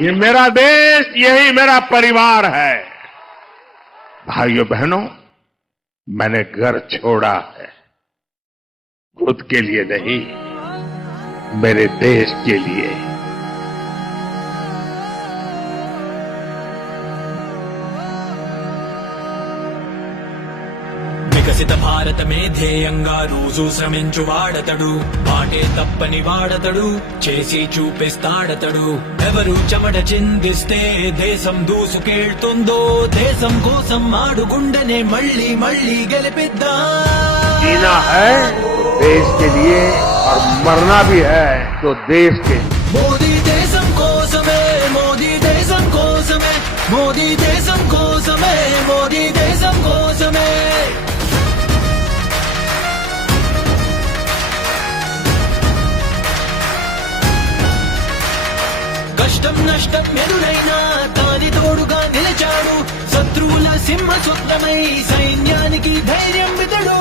ये मेरा देश, यही मेरा परिवार है। भाइयों, बहनों, मैंने घर छोड़ा है। खुद के लिए नहीं, मेरे देश के लिए। వికసిత భారతమే ధ్యేయంగా రోజు శ్రమించు వాడతడు మాటే తప్పని వాడతడు చేసి చూపిస్తాడతడు ఎవరు చెమట చిందిస్తే దేశం దూసుకెళ్తుందో దేశం కోసం ఆడుగుండనే మళ్ళీ మళ్ళీ గెలిపిద్దా जीना है देश के लिए और मरना भी है तो देश के लिए మోదీ దేశం కోసమే మోదీ దేశం కోసమే మోదీ దేశం కోసమే మోదీ దేశం కోసమే నష్టం ఎదురైనా తాని తోడుగా నిలిచాడు. శత్రువుల సింహ సొంతమై సైన్యానికి ధైర్యం వితడు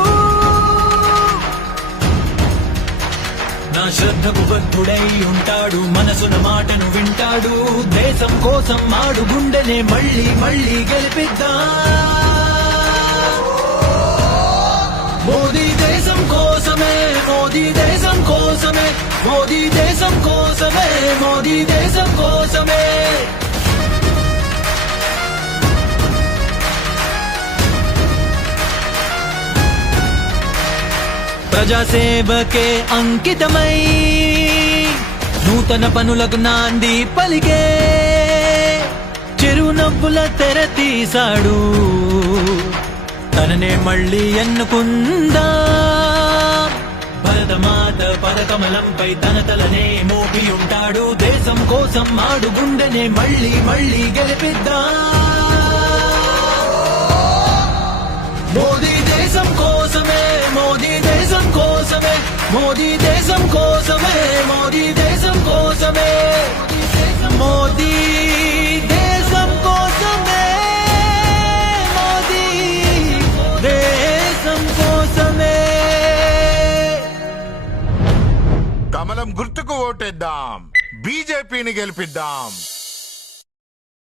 నా శ్రద్ధకు బద్ధుడై ఉంటాడు. మనసున మాటను వింటాడు. దేశం కోసం మాడు గుండెనే మళ్ళీ మళ్ళీ గెలిపిద్దా. కోసమే మోదీ దేశం కోసమే మోదీ దేశం కోసమే. ప్రజాసేవకే అంకితమై నూతన పనులకు నాంది పలికే. చిరునవ్వుల తెర తీశాడు తననే మళ్ళీ ఎన్నుకుందా? కమలంపై తన తలనే మోపి ఉంటాడు దేశం కోసం ఆడు గుండెనే మళ్ళీ మళ్ళీ గెలిపిద్దా. మోదీ దేశం కోసమే మోదీ దేశం కోసమే మోదీ దేశం కోసమే మోదీ దేశం కోసమే. ఓటేద్దాం. బీజేపీని గెలిపిద్దాం.